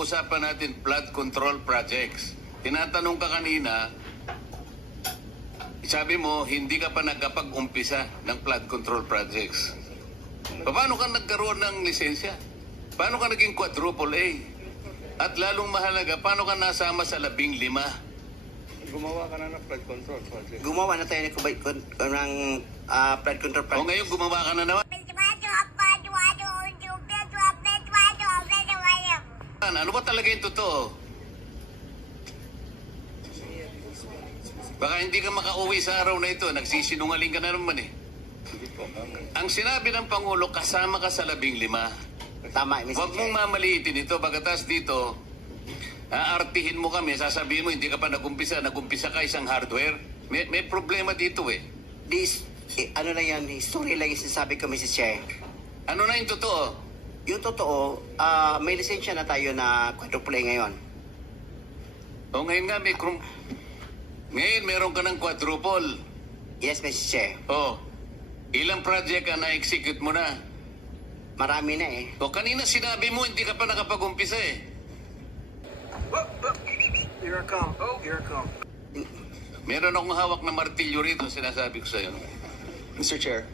pinag-uusapan natin flood control projects. Tinatanong ka kanina, sabi mo, hindi ka pa nagkapag-umpisa ng flood control projects. Paano ka nagkaroon ng lisensya? Paano ka naging quadruple A? At lalong mahalaga, paano ka nasama sa 15? Gumawa ka na ng flood control project. Gumawa na tayo ng flood control O project. ngayon, gumawa ka na naman. Ano ba talaga yung totoo? Baka hindi ka makauwi sa araw na ito. Nagsisinungaling ka na naman eh. Ang sinabi ng Pangulo, kasama ka sa 15. Tama, Mr. Huwag mong Chair. mamaliitin ito. Bagatas dito, aartihin mo kami, sasabihin mo, hindi ka pa nagumpisa ka isang hardware. May problema dito eh. Ano lang yan, history lang yung sinasabi ko, Mr. Chair. Ano na yung totoo? Yung totoo, may lisensya na tayo na quadruple A ngayon. O ngayon nga, ngayon meron ka ng quadruple. Yes, Mr. Chair. O, ilang project ka na-execute mo na? Marami na eh. O kanina sinabi mo, hindi ka pa nakapag-umpisa eh. Here I come. Oh, here I come. Meron akong hawak na martilyo rito, sinasabi ko sa'yo. Mr. Chair,